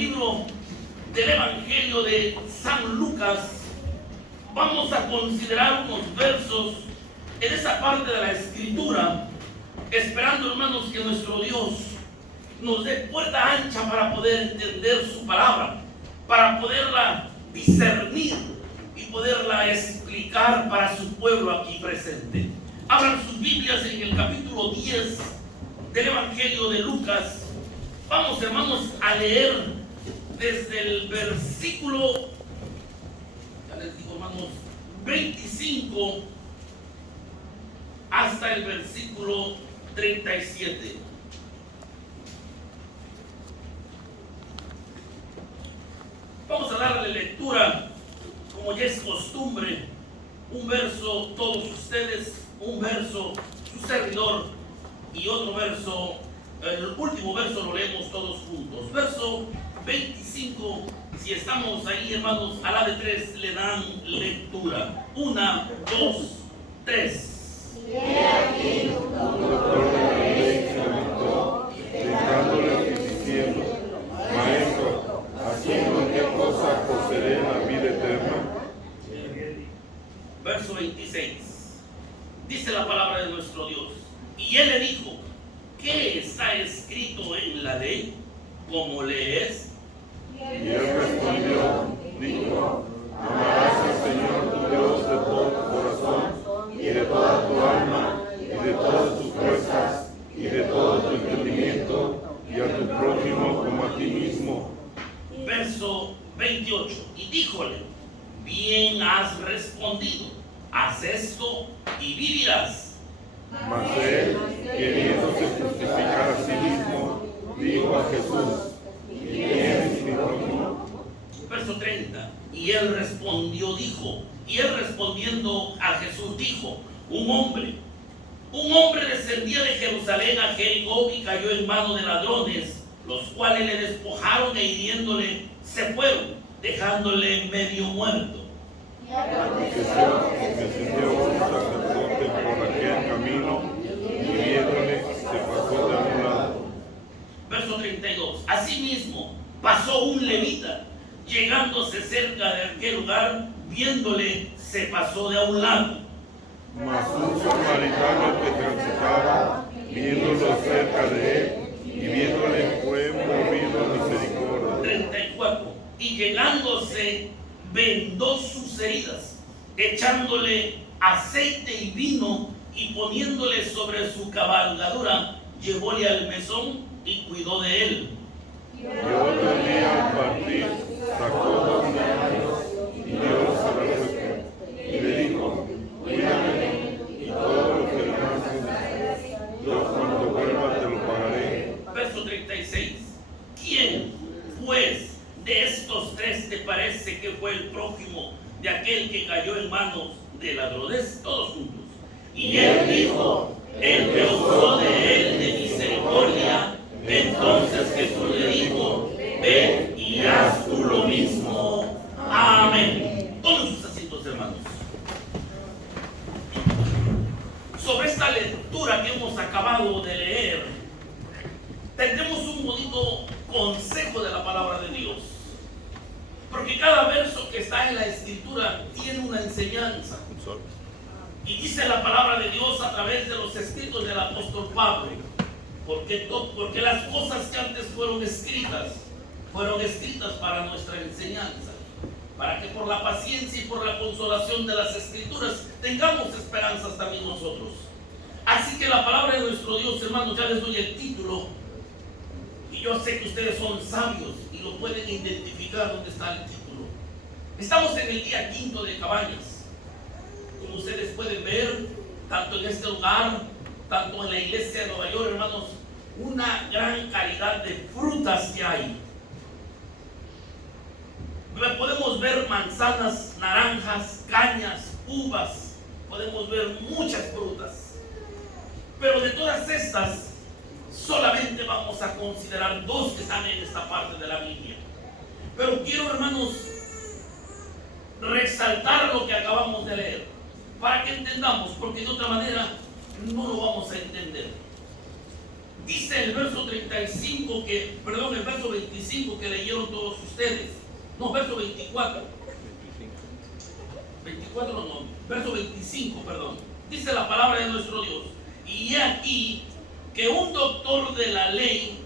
libro del Evangelio de San Lucas, vamos a considerar unos versos en esa parte de la Escritura, esperando, hermanos, que nuestro Dios nos dé puerta ancha para poder entender su palabra, para poderla discernir y poderla explicar para su pueblo aquí presente. Abran sus Biblias en el capítulo 10 del Evangelio de Lucas. Vamos, hermanos, a leer desde el versículo, ya les digo, hermanos, 25 hasta el versículo 37. Vamos a darle lectura, como ya es costumbre, un verso todos ustedes, un verso su servidor y otro verso, el último verso lo leemos todos juntos. Verso 25, si estamos ahí, hermanos, a la de 3 le dan lectura. 1, 2, 3. He aquí un doctor de la ley se levantó, tentándole y diciendo: Maestro, ¿haciendo qué cosa poseeré la vida eterna? Verso 26. Dice la palabra de nuestro Dios: y él le dijo: ¿qué está escrito en la ley? ¿Cómo lees? Y él respondió, dijo: Amarás al Señor tu Dios de todo tu corazón, y de toda tu alma, y de todas tus fuerzas, y de todo tu entendimiento, y a tu prójimo como a ti mismo. Verso 28. Y díjole: bien has respondido, haz esto y vivirás. Mas él, queriéndose justificar a sí mismo, dijo a Jesús: ¿Y quién es mi prójimo? Verso 30. Y él respondió, dijo, y él respondiendo a Jesús dijo: un hombre descendía de Jerusalén a Jericó y cayó en manos de ladrones, los cuales le despojaron e hiriéndole se fueron, dejándole medio muerto. Aconteció que descendió un sacerdote por aquel camino, y viéndole se pasó de un lado. Verso 32. Asimismo pasó un levita, llegándose cerca de aquel lugar, viéndole se pasó de a un lado. Mas un samaritano que transitaba, viéndolo cerca de él, y viéndole fue movido a misericordia. 34. Y llegándose vendó sus heridas, echándole aceite y vino, y poniéndole sobre su cabalgadura, llevóle al mesón y cuidó de él. Y otro día al partir sacó 2 denarios y diólos a la huésped, y le dijo: Cuídame, y todo lo que alcances, yo cuando vuelva te lo pagaré. Verso 36. ¿Quién, pues, de estos 3 te parece que fue el prójimo de aquel que cayó en manos de ladrones? Todos juntos. Y él dijo: el que usó de él de misericordia. Entonces Jesús le dijo: ve y haz tú lo mismo. Amén. Tomen sus asientos, hermanos. Sobre esta lectura que hemos acabado de leer, tendremos un bonito consejo de la palabra de Dios, porque cada verso que está en la Escritura tiene una enseñanza. Y dice la palabra de Dios a través de los escritos del apóstol Pablo: porque las cosas que antes fueron escritas para nuestra enseñanza, para que por la paciencia y por la consolación de las Escrituras tengamos esperanzas también nosotros. Así que la palabra de nuestro Dios, hermanos, ya les doy el título, y yo sé que ustedes son sabios y lo pueden identificar donde está el título. Estamos en el día 5 de Cabañas. Como ustedes pueden ver, tanto en este lugar, tanto en la iglesia de Nueva York, hermanos, una gran calidad de frutas que hay. Podemos ver manzanas, naranjas, cañas, uvas, podemos ver muchas frutas. Pero de todas estas, solamente vamos a considerar 2 que están en esta parte de la Biblia. Pero quiero, hermanos, resaltar lo que acabamos de leer, para que entendamos, porque de otra manera no lo vamos a entender. Dice el verso 35 el verso 25 que leyeron todos ustedes. No, verso 24. 24 no, verso 25, perdón. Dice la palabra de nuestro Dios. Y he aquí que un doctor de la ley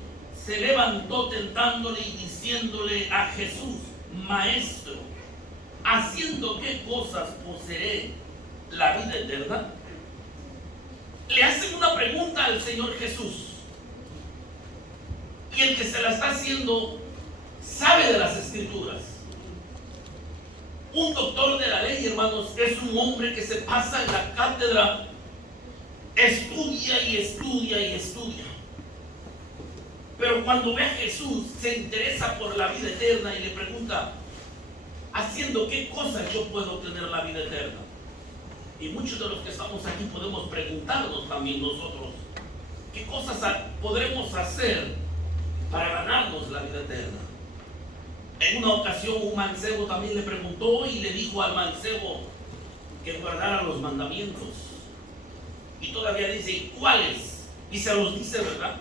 se levantó tentándole y diciéndole a Jesús: Maestro, ¿haciendo qué cosas poseeré la vida eterna? Le hacen una pregunta al Señor Jesús. Y el que se la está haciendo sabe de las Escrituras. Un doctor de la ley, hermanos, es un hombre que se pasa en la cátedra, estudia y estudia y estudia. Pero cuando ve a Jesús, se interesa por la vida eterna y le pregunta: ¿haciendo qué cosas yo puedo obtener la vida eterna? Y muchos de los que estamos aquí podemos preguntarnos también nosotros: ¿qué cosas podremos hacer para ganarnos la vida eterna? En una ocasión un mancebo también le preguntó y le dijo al mancebo que guardara los mandamientos. Y todavía dice: ¿cuáles? Y se los dice, ¿verdad?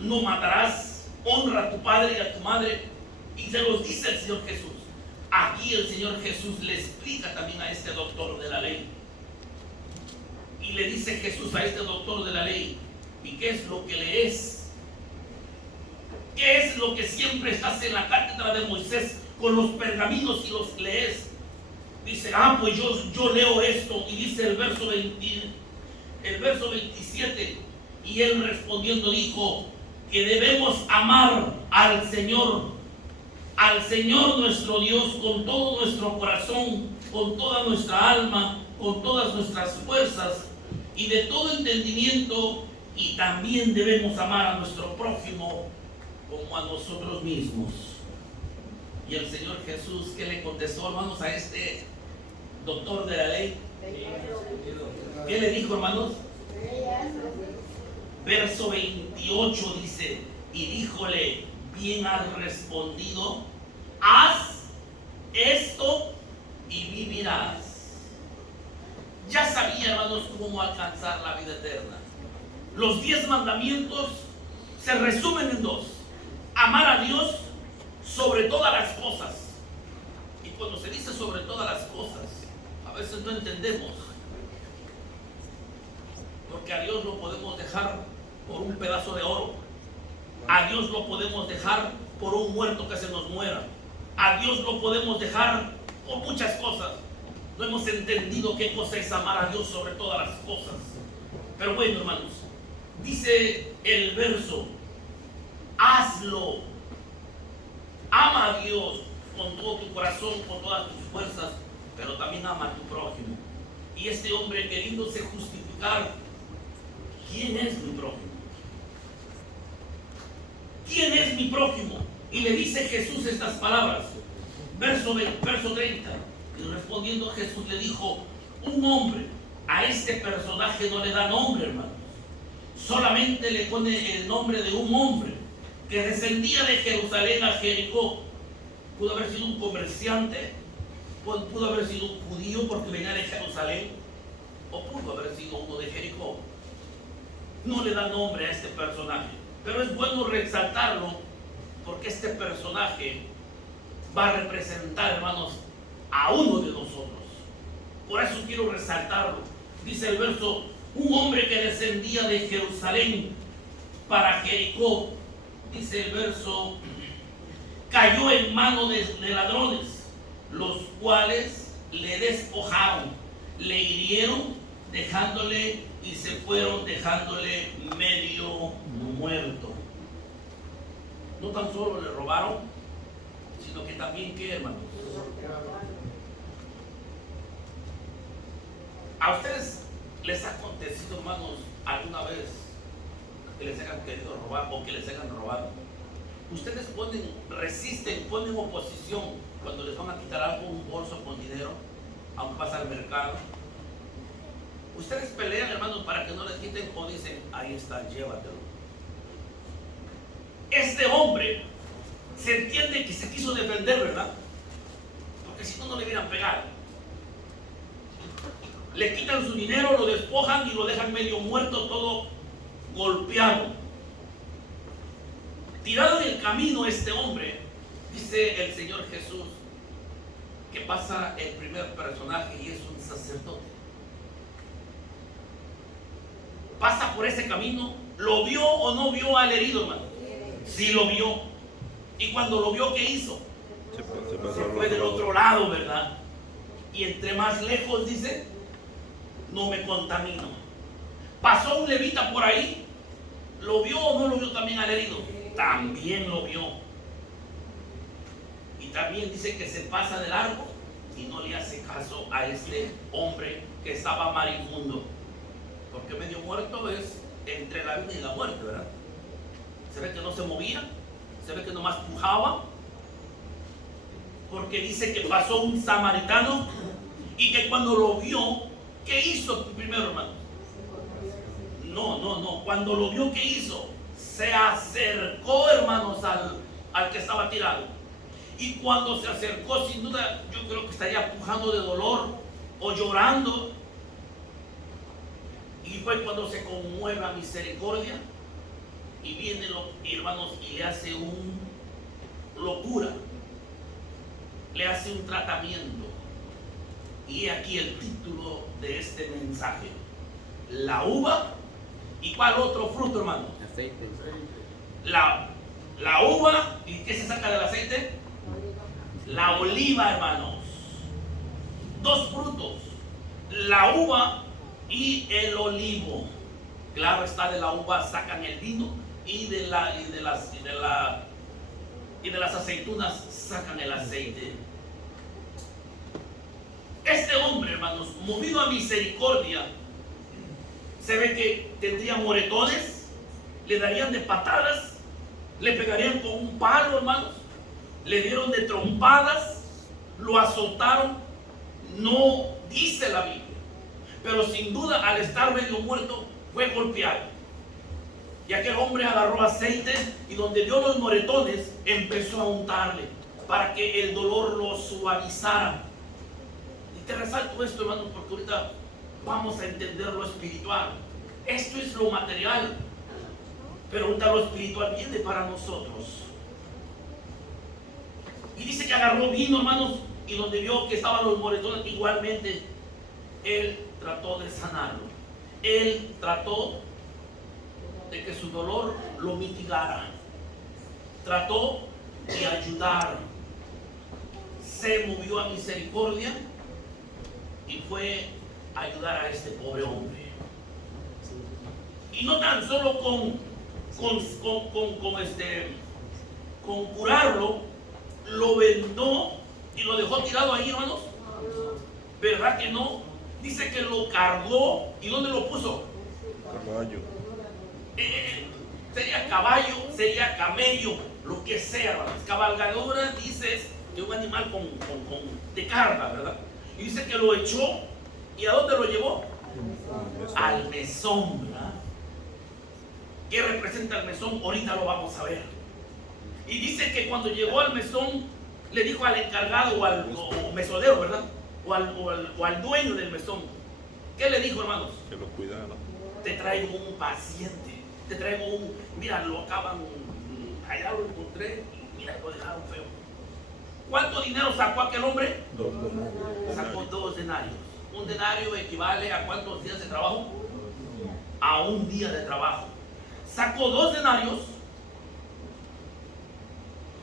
No matarás, honra a tu padre y a tu madre. Y se los dice el Señor Jesús. Aquí el Señor Jesús le explica también a este doctor de la ley. Y le dice Jesús a este doctor de la ley: ¿y qué es lo que lees? ¿Qué es lo que siempre estás en la cátedra de Moisés con los pergaminos y los lees? Dice: pues yo leo esto. Y dice el verso 27: y él respondiendo dijo que debemos amar al Señor nuestro Dios con todo nuestro corazón, con toda nuestra alma, con todas nuestras fuerzas y de todo entendimiento, y también debemos amar a nuestro prójimo como a nosotros mismos. Y el Señor Jesús, ¿qué le contestó, hermanos, a este doctor de la ley? ¿Qué le dijo, hermanos? Verso 28 dice: y díjole: bien has respondido, haz esto y vivirás. Ya sabía, hermanos, cómo alcanzar la vida eterna. Los 10 mandamientos se resumen en 2: amar a Dios sobre todas las cosas. Y cuando se dice sobre todas las cosas, a veces no entendemos, porque a Dios lo podemos dejar por un pedazo de oro, a Dios lo podemos dejar por un muerto que se nos muera, a Dios lo podemos dejar por muchas cosas. No hemos entendido qué cosa es amar a Dios sobre todas las cosas. Pero bueno, hermanos, dice el verso: hazlo, ama a Dios con todo tu corazón, con todas tus fuerzas, pero también ama a tu prójimo. Y este hombre, queriéndose justificar: ¿quién es mi prójimo? ¿Quién es mi prójimo? Y le dice Jesús estas palabras, verso 30. Y respondiendo Jesús le dijo: un hombre, a este personaje no le da nombre, hermanos, solamente le pone el nombre de un hombre que descendía de Jerusalén a Jericó. Pudo haber sido un comerciante, pudo haber sido un judío porque venía de Jerusalén, o pudo haber sido uno de Jericó. No le da nombre a este personaje, pero es bueno resaltarlo porque este personaje va a representar, hermanos, a uno de nosotros. Por eso quiero resaltarlo. Dice el verso: un hombre que descendía de Jerusalén para Jericó, dice el verso, cayó en manos de ladrones, los cuales le despojaron, le hirieron, dejándole, y se fueron dejándole medio muerto. No tan solo le robaron, sino que también, ¿qué, hermanos? ¿A ustedes les ha acontecido, hermanos, alguna vez que les hayan querido robar o que les hayan robado? Ustedes resisten, ponen oposición cuando les van a quitar algo, un bolso con dinero, aún pasa al mercado. Ustedes pelean, hermanos, para que no les quiten, o dicen: ahí está, llévatelo. Este hombre se entiende que se quiso defender, ¿verdad? Porque si no, no le hubieran pegado. Le quitan su dinero, lo despojan y lo dejan medio muerto, todo golpeado. Tirado en el camino este hombre, dice el Señor Jesús, que pasa el primer personaje y es un sacerdote. Pasa por ese camino, ¿lo vio o no vio al herido, hermano? Sí lo vio. Y cuando lo vio, ¿qué hizo? Se fue del otro lado, ¿verdad? Y entre más lejos, dice, no me contamino. Pasó un levita por ahí, ¿lo vio o no lo vio también al herido? También lo vio. Y también dice que se pasa de largo y no le hace caso a este hombre que estaba maribundo. Porque medio muerto es entre la vida y la muerte, ¿verdad? Se ve que no se movía, se ve que nomás pujaba. Porque dice que pasó un samaritano y que cuando lo vio, ¿qué hizo primero, hermano? No. Cuando lo vio, ¿qué hizo? Se acercó, hermanos, al que estaba tirado. Y cuando se acercó, sin duda, yo creo que estaría pujando de dolor o llorando. Y fue cuando se conmueve a misericordia y viene, hermanos, y le hace un locura. Le hace un tratamiento. Y aquí el título de este mensaje: la uva. ¿Y cuál otro fruto, hermano? Aceite. La uva. ¿Y qué se saca del aceite? La oliva, hermanos. Dos frutos: la uva y el olivo. Claro está, de la uva sacan el vino y de las aceitunas sacan el aceite. Este hombre, hermanos, movido a misericordia, se ve que tendría moretones, le darían de patadas, le pegarían con un palo, hermanos, le dieron de trompadas, lo azotaron. No dice la Biblia, pero sin duda al estar medio muerto fue golpeado. Y aquel hombre agarró aceite y donde vio los moretones empezó a untarle para que el dolor lo suavizara. Y te resalto esto, hermano, porque ahorita vamos a entender lo espiritual. Esto es lo material, pero ahorita lo espiritual viene para nosotros. Y dice que agarró vino, hermanos, y donde vio que estaban los moretones, igualmente él trató de sanarlo. Él trató de que su dolor lo mitigara. Trató de ayudar. Se movió a misericordia y fue a ayudar a este pobre hombre. Y no tan solo con curarlo, lo vendó y lo dejó tirado ahí, hermanos. ¿Verdad que no? Dice que lo cargó. ¿Y dónde lo puso? Caballo. Sería caballo, sería camello, lo que sea, hermanos. Cabalgadura, dices que un animal de carga, ¿verdad? Y dice que lo echó. ¿Y a dónde lo llevó? Al mesón, ¿verdad? ¿Qué representa el mesón? Ahorita lo vamos a ver. Y dice que cuando llegó al mesón, le dijo al encargado o mesonero, ¿verdad? O al dueño del mesón. ¿Qué le dijo, hermanos? Que lo cuidara. Te traigo un paciente. Te traigo mira, lo acaban, allá lo encontré, mira, lo dejaron feo. ¿Cuánto dinero sacó aquel hombre? 2 denarios. Sacó 2 denarios. Un denario equivale a ¿cuántos días de trabajo? A un día de trabajo. Sacó 2 denarios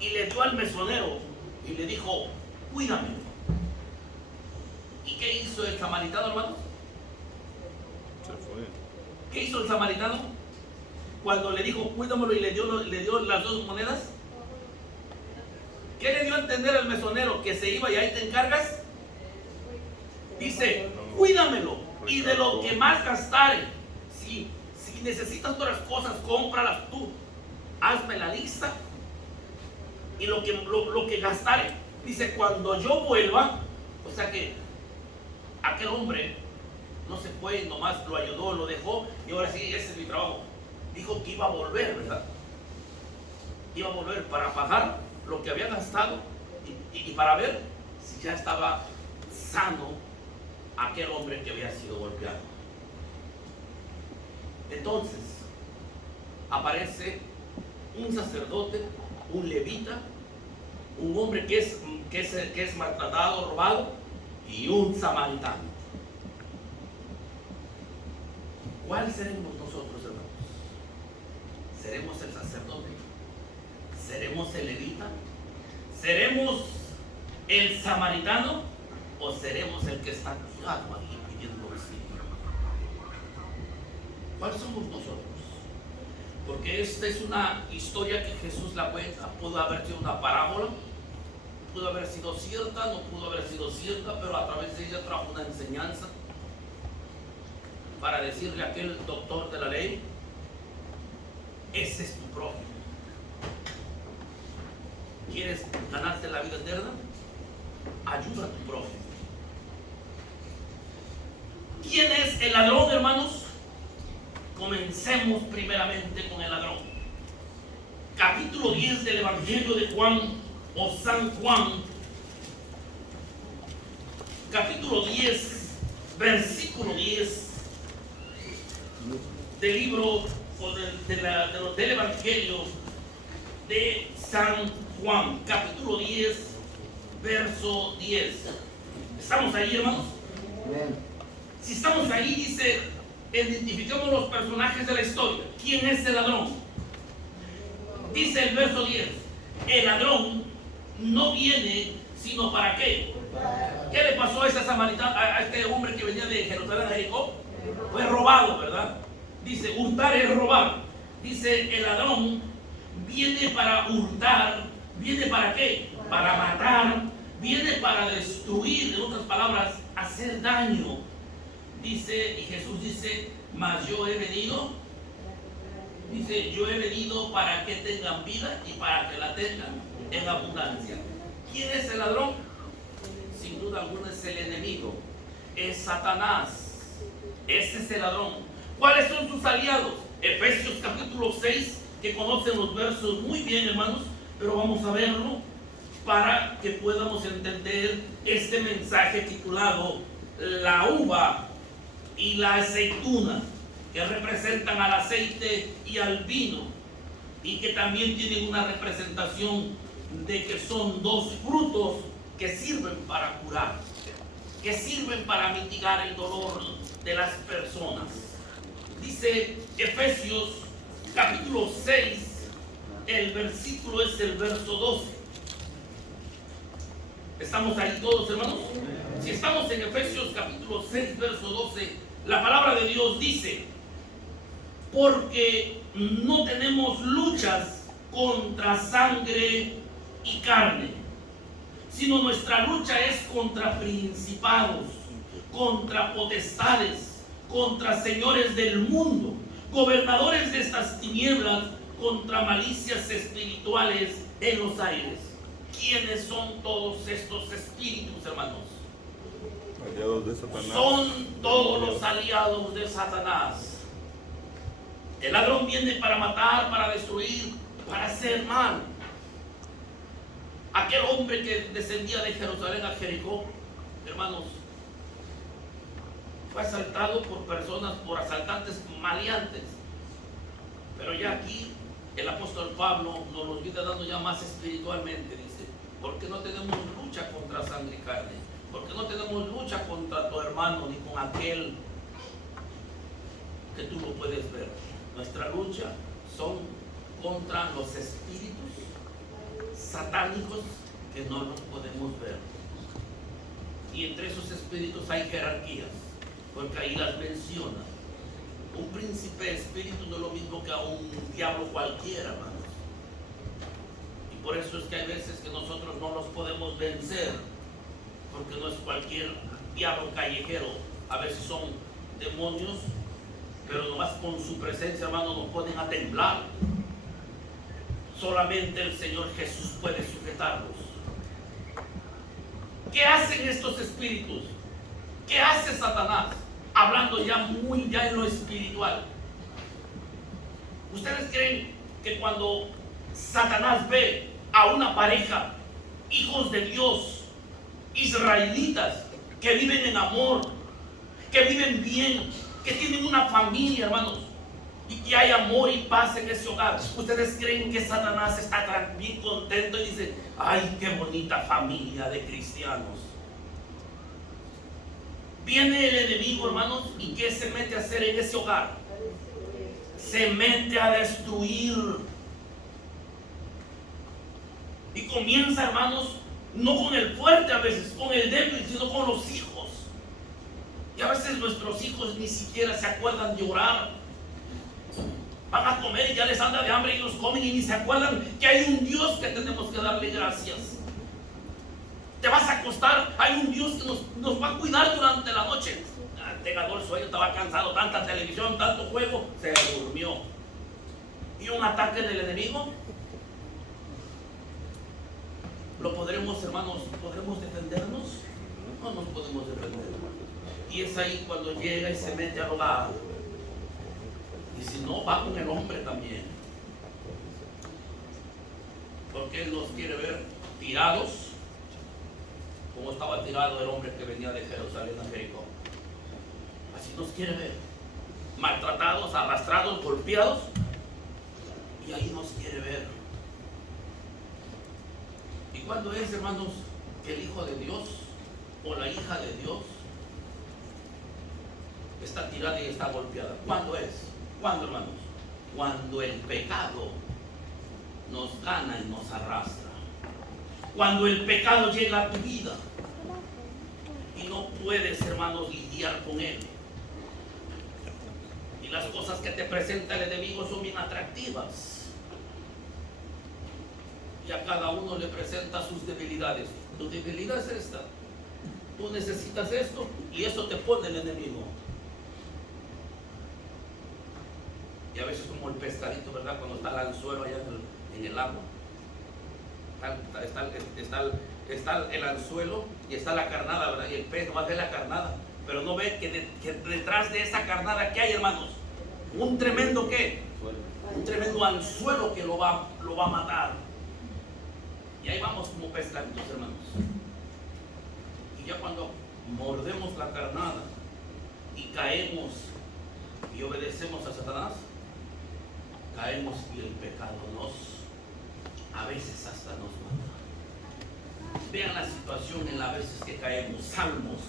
y le dio al mesonero y le dijo: cuídame. ¿Y qué hizo el samaritano, hermano? Se fue. ¿Qué hizo el samaritano? Cuando le dijo cuídamelo y le dio las 2 monedas. ¿Qué le dio a entender al mesonero? Que se iba y ahí te encargas. Dice: cuídamelo y de lo que más gastare. Si necesitas otras cosas, cómpralas tú. Hazme la lista. Y lo que gastare, dice, cuando yo vuelva. O sea que aquel hombre no se fue, nomás lo ayudó, lo dejó y ahora sí, ese es mi trabajo. Dijo que iba a volver, ¿verdad? Iba a volver para pagar lo que había gastado y para ver si ya estaba sano aquel hombre que había sido golpeado. Entonces aparece un sacerdote, un levita, un hombre que es maltratado, robado, y un samaritano. ¿Cuál seremos nosotros, hermanos? ¿Seremos el sacerdote? ¿Seremos el levita? ¿Seremos el samaritano? ¿O seremos el que está tirado aquí pidiendo auxilio? ¿Cuál somos nosotros? Porque esta es una historia que Jesús la cuenta. Pudo haber sido una parábola, pudo haber sido cierta, no pudo haber sido cierta, pero a través de ella trajo una enseñanza para decirle a aquel doctor de la ley: ese es tu prójimo. ¿Quieres ganarte la vida eterna? Ayuda a tu prójimo. ¿Quién es el ladrón, hermanos? Comencemos primeramente con el ladrón. Capítulo 10 del Evangelio de Juan o San Juan. Capítulo 10, versículo 10 del libro o del Evangelio de San Juan. Capítulo 10, verso 10. ¿Estamos ahí, hermanos? Si estamos ahí, dice, identificamos los personajes de la historia. ¿Quién es el ladrón? Dice el verso 10: el ladrón no viene sino para qué. ¿Qué le pasó a ese samaritano, a este hombre que venía de Jerusalén a Jericó? Fue robado, ¿verdad? Dice, hurtar es robar. Dice, el ladrón viene para hurtar. ¿Viene para qué? Para matar. Viene para destruir, en otras palabras, hacer daño. Dice, y Jesús dice, mas yo he venido. Dice, yo he venido para que tengan vida y para que la tengan en abundancia. ¿Quién es el ladrón? Sin duda alguna es el enemigo. Es Satanás. Ese es el ladrón. ¿Cuáles son sus aliados? Efesios capítulo 6, que conocen los versos muy bien, hermanos, pero vamos a verlo para que podamos entender este mensaje titulado La uva y la aceituna, que representan al aceite y al vino, y que también tienen una representación de que son dos frutos que sirven para curar, que sirven para mitigar el dolor de las personas. Dice Efesios capítulo 6, el versículo es el verso 12. ¿Estamos ahí todos, hermanos? Si estamos en Efesios capítulo 6, verso 12, la palabra de Dios dice: porque no tenemos luchas contra sangre y carne, sino nuestra lucha es contra principados, contra potestades, contra señores del mundo, gobernadores de estas tinieblas, contra malicias espirituales en los aires. ¿Quiénes son todos estos espíritus, hermanos? Aliados de Satanás. Son todos los aliados de Satanás. El ladrón viene para matar, para destruir, para hacer mal. Aquel hombre que descendía de Jerusalén a Jericó, hermanos, fue asaltado por personas, por asaltantes maleantes. Pero ya aquí el apóstol Pablo nos lo viene dando ya más espiritualmente, dice: porque no tenemos lucha contra sangre y carne, porque no tenemos lucha contra tu hermano ni con aquel que tú lo puedes ver. Nuestra lucha son contra los espíritus satánicos que no los podemos ver. Y entre esos espíritus hay jerarquías, porque ahí las menciona. Un príncipe de espíritu no es lo mismo que a un diablo cualquiera, hermanos. Y por eso es que hay veces que nosotros no los podemos vencer, porque no es cualquier diablo callejero. A veces son demonios, pero nomás con su presencia, hermanos, nos ponen a temblar. Solamente el Señor Jesús puede sujetarlos. ¿Qué hacen estos espíritus? ¿Qué hace Satanás? Hablando ya en lo espiritual. ¿Ustedes creen que cuando Satanás ve a una pareja, hijos de Dios, israelitas, que viven en amor, que viven bien, que tienen una familia, hermanos, y que hay amor y paz en ese hogar. ¿Ustedes creen que Satanás está tan bien contento y dice, ay, qué bonita familia de cristianos? Viene el enemigo, hermanos, y ¿qué se mete a hacer en ese hogar? Se mete a destruir. Y comienza, hermanos, no con el fuerte a veces, con el débil, sino con los hijos. Y a veces nuestros hijos ni siquiera se acuerdan de orar. Van a comer y ya les anda de hambre y ellos comen y ni se acuerdan que hay un Dios que tenemos que darle gracias. Te vas a acostar, hay un Dios que nos va a cuidar durante la noche. Te ganó el sueño, estaba cansado, tanta televisión, tanto juego, se durmió. ¿Y un ataque del enemigo? ¿Lo podremos, hermanos, podremos defendernos? No nos podemos defender. Y es ahí cuando llega y se mete al hogar. Y si no, va con el hombre también. Porque Él nos quiere ver tirados, como estaba tirado el hombre que venía de Jerusalén a Jericó. Así nos quiere ver. Maltratados, arrastrados, golpeados. Y ahí nos quiere ver. ¿Y cuándo es, hermanos, que el Hijo de Dios o la hija de Dios está tirada y está golpeada? ¿Cuándo es? ¿Cuándo, hermanos? Cuando el pecado nos gana y nos arrastra. Cuando el pecado llega a tu vida y no puedes, hermanos, lidiar con él. Y las cosas que te presenta el enemigo son bien atractivas. Y a cada uno le presenta sus debilidades. Tu debilidad es esta. Tú necesitas esto y eso te pone el enemigo. Y a veces como el pescadito, ¿verdad? Cuando está el anzuelo allá en el agua. Está el anzuelo y está la carnada, ¿verdad? Y el pez no va a ver la carnada. Pero no ve que detrás de esa carnada, ¿qué hay, hermanos? Un tremendo ¿qué? Un tremendo anzuelo que lo va a matar. Y ahí vamos como pescaditos, hermanos. Y ya cuando mordemos la carnada y caemos y obedecemos a Satanás, caemos y el pecado a veces hasta nos mata. Vean la situación en las veces que caemos. Salmos.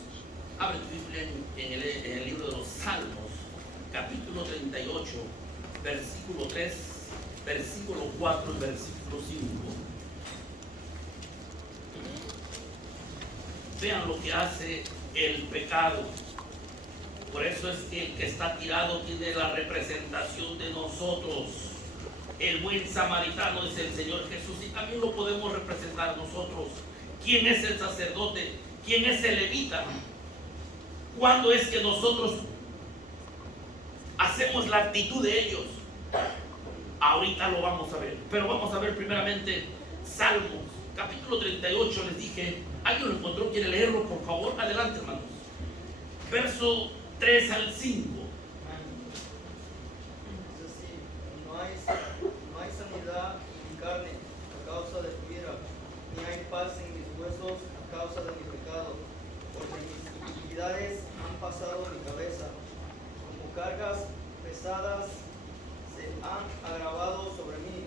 Abre tu Biblia en el libro de los Salmos, capítulo 38, versículo 3, versículo 4 y versículo 5. Vean lo que hace el pecado. Por eso es que el que está tirado tiene la representación de nosotros. El buen samaritano es el Señor Jesús y también lo podemos representar nosotros. ¿Quién es el sacerdote? ¿Quién es el levita? ¿Cuándo es que nosotros hacemos la actitud de ellos? Ahorita lo vamos a ver, pero vamos a ver primeramente Salmos, capítulo 38, les dije. ¿Alguien lo encontró? ¿Quiere leerlo, por favor? Adelante, hermanos. Verso 3 al 5. Es decir, no hay sanidad en mi carne a causa de tu ira, ni hay paz en mis huesos a causa de mi pecado, porque mis iniquidades han pasado mi cabeza, como cargas pesadas se han agravado sobre mí.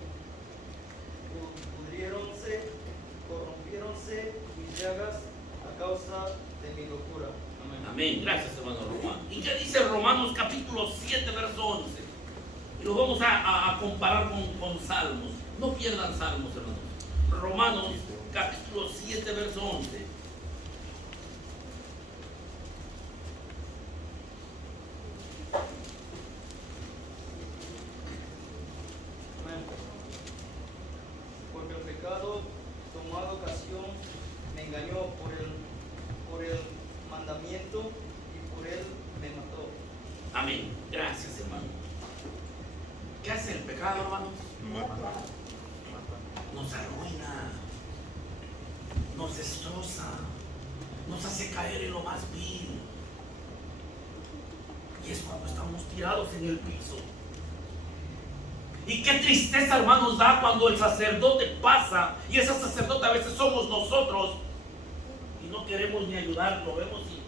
Corrompiéronse mis llagas a causa de mi locura. Amén. Gracias, hermano Román. ¿Y qué dice Romanos capítulo 7, verso 11? Y lo vamos a comparar con Salmos. No pierdan Salmos, hermanos. Romanos capítulo 7, verso 11. Porque el pecado tomado ocasión me engañó por el mandamiento y por él me mató. Amén. Gracias, hermano. ¿Qué hace el pecado, hermanos? Nos arruina, nos destroza, nos hace caer en lo más vil. Y es cuando estamos tirados en el piso. Y qué tristeza, hermanos, da cuando el sacerdote pasa, y ese sacerdote a veces somos nosotros, y no queremos ni ayudar, lo vemos y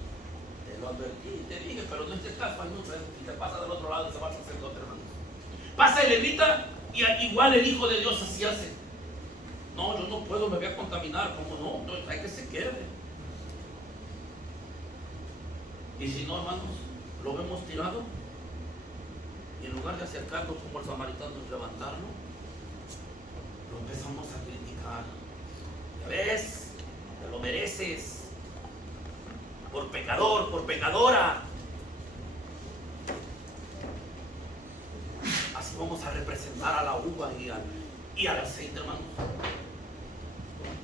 te lo advertí, te dije, pero no es el caso, si te pasa del otro lado, se va el sacerdote, hermanos. Pasa el levita y igual el Hijo de Dios así hace. No, yo no puedo, me voy a contaminar. ¿Cómo no? Entonces hay que se quede. Y si no, hermanos, lo vemos tirado, y en lugar de acercarnos como el samaritano y levantarlo, lo empezamos a criticar. ¿Ya ves? Te lo mereces. Por pecador, por pecadora. Así vamos a representar a la uva y al aceite, hermanos.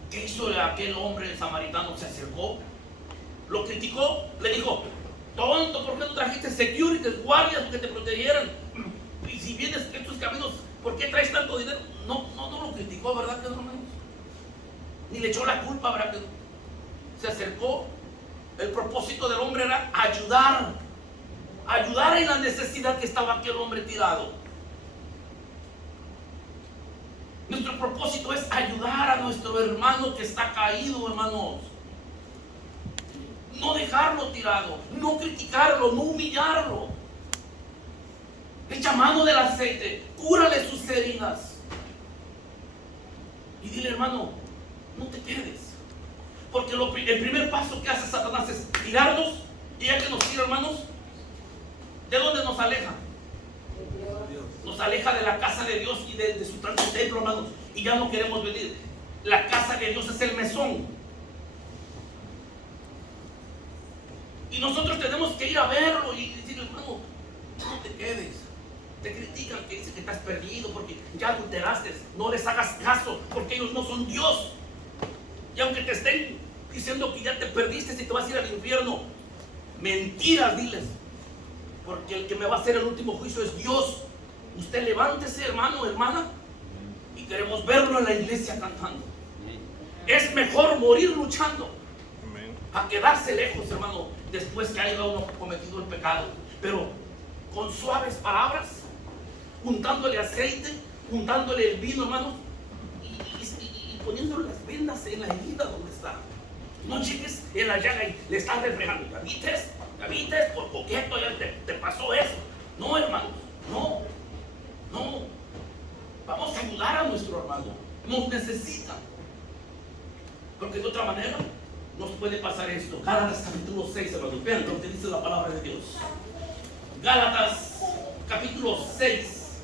¿Qué hizo aquel hombre, el samaritano? Se acercó, lo criticó, le dijo: tonto, ¿por qué no trajiste securities, guardias que te protegieran? Y si vienes estos caminos, ¿por qué traes tanto dinero? No lo criticó, ¿verdad que no, hermanos? Ni le echó la culpa, ¿verdad que no? Se acercó. El propósito del hombre era ayudar en la necesidad que estaba aquel hombre tirado. Nuestro propósito es ayudar a nuestro hermano que está caído, hermanos. No dejarlo tirado, no criticarlo, no humillarlo. Echa mano del aceite, cúrale sus heridas. Y dile: hermano, no te quedes. Porque el primer paso que hace Satanás es tirarnos. Y ya que nos tira, hermanos, ¿de dónde nos aleja? Nos aleja de la casa de Dios y de su santo templo, hermanos. Y ya no queremos venir. La casa de Dios es el mesón. Y nosotros tenemos que ir a verlo y decirle: hermano, no te quedes. Te critican, que dicen que estás perdido porque ya adulteraste. No les hagas caso, porque ellos no son Dios. Y aunque te estén diciendo que ya te perdiste y te vas a ir al infierno, mentiras, diles. Porque el que me va a hacer el último juicio es Dios. Usted levántese, hermano, hermana, y queremos verlo en la iglesia cantando. Es mejor morir luchando a quedarse lejos, hermano, después que haya uno cometido el pecado. Pero con suaves palabras, untándole aceite, untándole el vino, hermano, y poniéndole las vendas en la herida donde está. No llegues en la llaga y le estás reflejando. ¿Ya viste? Por coqueto ya te pasó eso. No, hermanos, no. Vamos a ayudar a nuestro hermano. Nos necesita. Porque de otra manera nos puede pasar esto. Gálatas capítulo 6, hermanos. Vean lo que dice la palabra de Dios. Gálatas capítulo 6,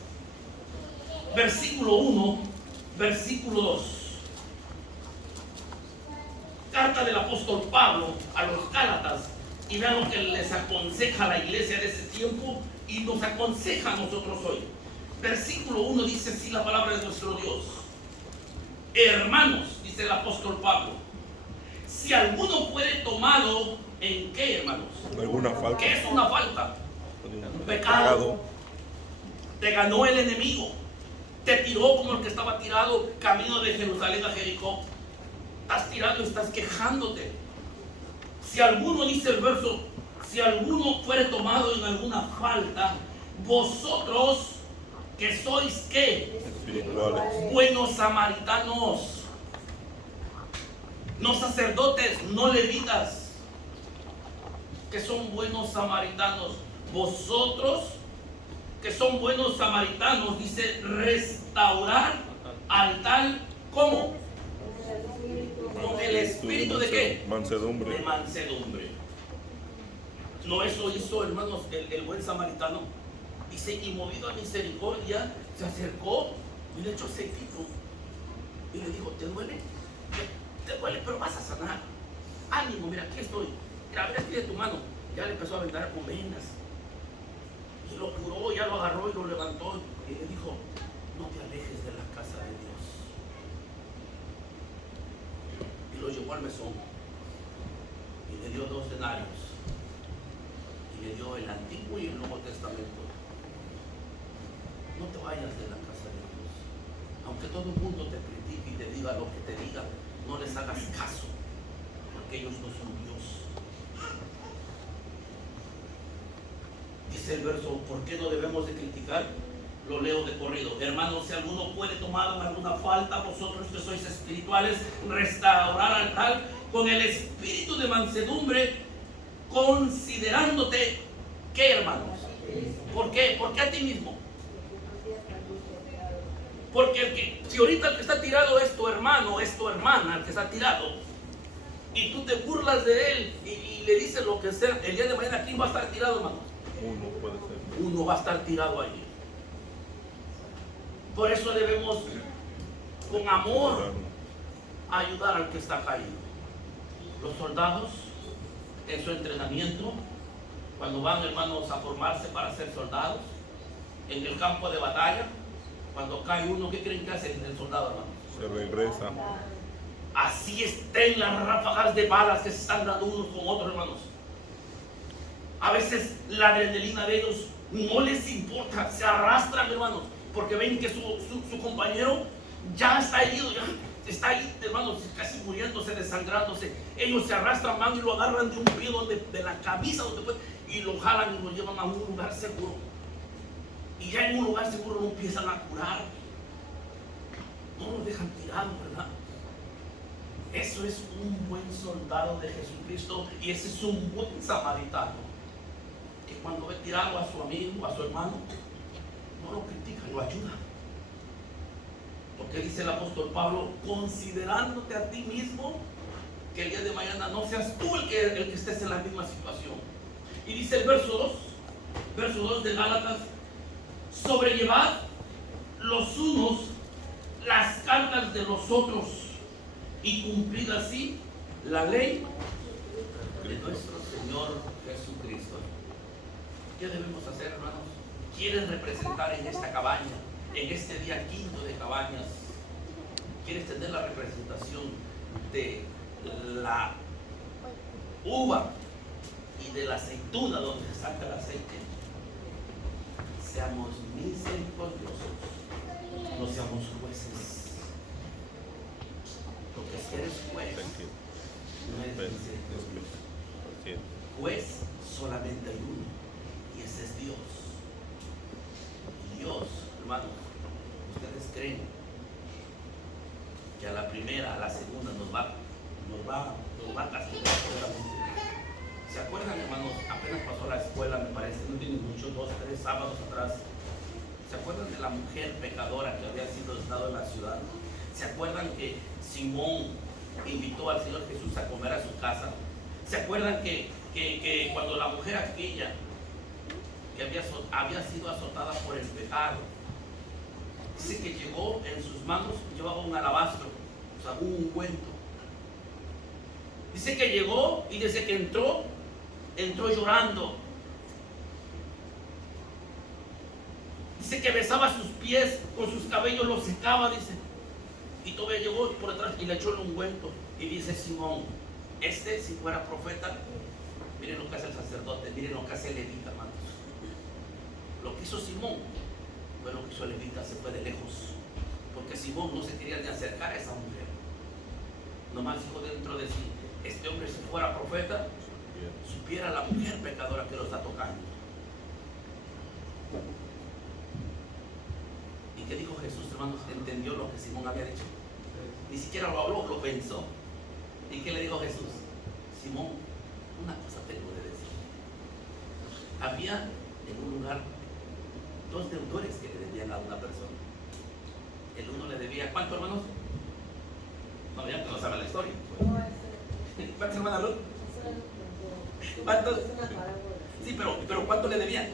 versículo 1, versículo 2. Carta del apóstol Pablo a los Gálatas. Y vean lo que les aconseja a la iglesia de ese tiempo y nos aconseja a nosotros hoy. Versículo 1 dice así la palabra de nuestro Dios: hermanos, dice el apóstol Pablo, si alguno fuere tomado en qué, hermanos, alguna falta. ¿Qué es una falta? Un pecado. Te ganó el enemigo, te tiró como el que estaba tirado camino de Jerusalén a Jericó. Estás tirado y estás quejándote. Si alguno, dice el verso, si alguno fuere tomado en alguna falta, vosotros que sois ¿qué? Espirituales. Buenos samaritanos, no sacerdotes, no levitas, que son buenos samaritanos. Vosotros que son buenos samaritanos, dice, restaurar al tal, ¿cómo? Con el espíritu de qué? Mansedumbre. De mansedumbre. No, eso hizo, hermanos, el buen samaritano. Dice, y movido a misericordia, se acercó y le echó aceitito. Y le dijo: ¿te duele? Te duele, pero vas a sanar. Ánimo, mira, aquí estoy. Mira, mira, aquí de tu mano. Ya le empezó a aventar con vendas. Y lo curó, ya lo agarró y lo levantó. Y le dijo: no te alejes de la casa de Dios. Y lo llevó al mesón. Y le dio 2 denarios. Y le dio el Antiguo y el Nuevo Testamento. No te vayas de la casa de Dios. Aunque todo el mundo te critique y te diga lo que te diga, no les hagas caso, porque ellos no son Dios. Dice el verso: ¿por qué no debemos de criticar? Lo leo de corrido. Hermanos, si alguno puede tomar alguna falta, vosotros que sois espirituales, restaurar al tal con el espíritu de mansedumbre, considerándote, ¿qué, hermanos? ¿Por qué? ¿Por qué a ti mismo? Porque si ahorita el que está tirado es tu hermano, es tu hermana el que está tirado, y tú te burlas de él y le dices lo que sea, el día de mañana, ¿quién va a estar tirado, hermano? Uno puede ser. Uno va a estar tirado allí. Por eso debemos, con amor, ayudar al que está caído. Los soldados, en su entrenamiento, cuando van, hermanos, a formarse para ser soldados, en el campo de batalla, cuando cae uno, ¿qué creen que hace el soldado, hermano? Se regresa. Así estén las ráfagas de balas que se están dando unos con otros, hermanos. A veces la adrenalina de ellos no les importa, se arrastran, hermanos, porque ven que su compañero ya está herido, ya está ahí, hermanos, casi muriéndose, desangrándose. Ellos se arrastran, van y lo agarran de un pie de la camisa, y lo jalan y lo llevan a un lugar seguro. Y ya en un lugar seguro lo empiezan a curar. No lo dejan tirado, ¿verdad? Eso es un buen soldado de Jesucristo, y ese es un buen samaritano, que cuando ve tirado a su amigo, a su hermano, no lo critica, lo ayuda. Porque dice el apóstol Pablo, considerándote a ti mismo, que el día de mañana no seas tú el que estés en la misma situación. Y dice el verso 2 de Gálatas, sobrellevad los unos las cargas de los otros, y cumplid así la ley de nuestro Señor Jesucristo. ¿Qué debemos hacer, hermanos? ¿Quieres representar en esta cabaña, en este día quinto de cabañas? ¿Quieres tener la representación de la uva y de la aceituna donde se saca el aceite? Seamos misericordiosos, no seamos jueces. Porque si eres juez, no eres misericordioso. Juez solamente hay uno, y ese es Dios. Y Dios, hermanos, ¿ustedes creen que a la primera, a la segunda nos va a castigar solamente? ¿Se acuerdan, hermanos? Apenas pasó la escuela, me parece, no tiene mucho, 2 o 3 sábados atrás. ¿Se acuerdan de la mujer pecadora que había sido estado en la ciudad? ¿Se acuerdan que Simón invitó al Señor Jesús a comer a su casa? ¿Se acuerdan que cuando la mujer aquella que había sido azotada por el pecado, dice que llegó en sus manos, llevaba un alabastro, o sea, un ungüento? Dice que llegó y desde que entró llorando. Dice que besaba sus pies, con sus cabellos los secaba, dice. Y todavía llegó por detrás y le echó el ungüento. Y dice Simón, si fuera profeta, miren lo que hace el sacerdote, miren lo que hace el levita, hermanos. Lo que hizo Simón fue lo que hizo el levita, se fue de lejos. Porque Simón no se quería ni acercar a esa mujer. Nomás dijo dentro de sí, este hombre, si fuera profeta, supiera la mujer pecadora que lo está tocando. ¿Y qué dijo Jesús, hermanos? Entendió lo que Simón había dicho. Ni siquiera lo habló, lo pensó. ¿Y qué le dijo Jesús? Simón, una cosa tengo de decir. Había en un lugar 2 deudores que le debían a una persona. El uno le debía, ¿cuánto, hermanos? No, ya que no saben la historia. ¿Cuántos, hermana Luz? ¿Cuántos? Sí, pero ¿cuánto le debían?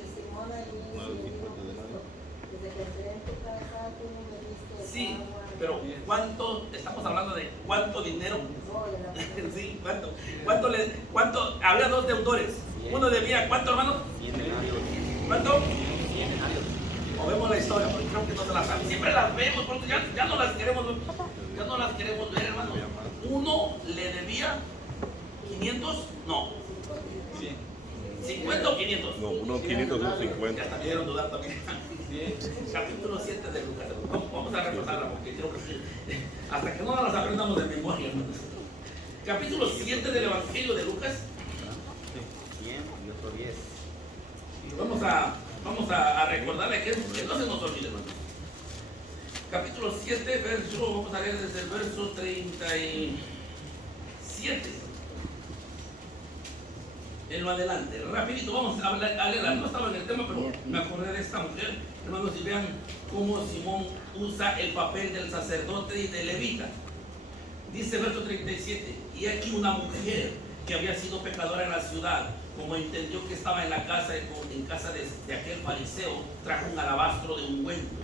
Sí, pero ¿cuánto? Estamos hablando de ¿cuánto dinero? Sí, ¿cuánto? Había 2 deudores. Uno debía, ¿cuánto, hermano? ¿Cuánto? O vemos la historia, porque creo que no se la saben. Siempre las vemos, porque ya no las queremos ver, hermano. Uno le debía 500, no. 50 o 500. No, unos 500 o 50. Ya también dieron dudar también. Capítulo 7 de Lucas. Vamos a recordarla porque creo que hasta que no las aprendamos de memoria, hermanos. Capítulo 7 del Evangelio de Lucas. 100 y otro 10. Y vamos a recordarle que no se nos olvide, hermanos. Capítulo 7, vamos a leer desde el verso 37. en lo adelante. Rapidito, vamos a leerla. No estaba en el tema, pero me acordé de esta mujer. Hermanos, y vean cómo Simón usa el papel del sacerdote y de levita. Dice verso 37, y aquí una mujer que había sido pecadora en la ciudad, como entendió que estaba en la casa, en casa de aquel fariseo, trajo un alabastro de ungüento.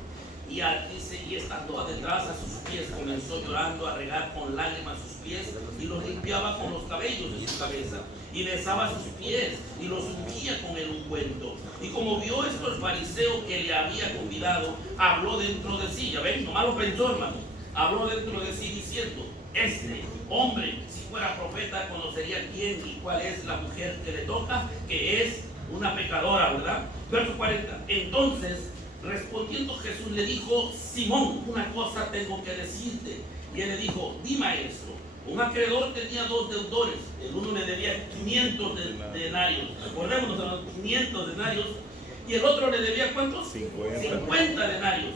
Y dice, y estando detrás a sus pies, comenzó llorando a regar con lágrimas sus pies y los limpiaba con los cabellos de su cabeza. Y besaba sus pies y los ungía con el ungüento. Y como vio esto el fariseo que le había convidado, habló dentro de sí. Ya ven, nomás lo pensó, hermano. Habló dentro de sí diciendo, este hombre, si fuera profeta, conocería quién y cuál es la mujer que le toca, que es una pecadora, ¿verdad? Verso 40. Entonces, respondiendo Jesús le dijo, Simón, una cosa tengo que decirte. Y él le dijo, di maestro. Un acreedor tenía 2 deudores. El uno le debía 500 denarios. Acordémonos de los 500 denarios. Y el otro le debía ¿cuántos? 50 denarios.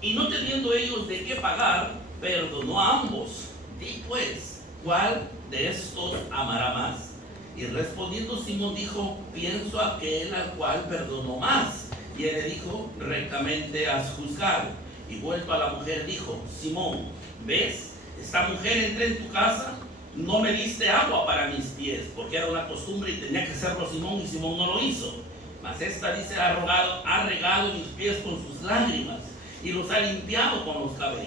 Y no teniendo ellos de qué pagar, perdonó a ambos. Di pues, ¿cuál de estos amará más? Y respondiendo Simón dijo, pienso aquel al cual perdonó más. Y él le dijo, rectamente has juzgado. Y vuelto a la mujer dijo, Simón, ¿ves? Esta mujer entré en tu casa, no me diste agua para mis pies, porque era una costumbre y tenía que hacerlo Simón, y Simón no lo hizo. Mas esta dice, ha regado mis pies con sus lágrimas y los ha limpiado con los cabellos.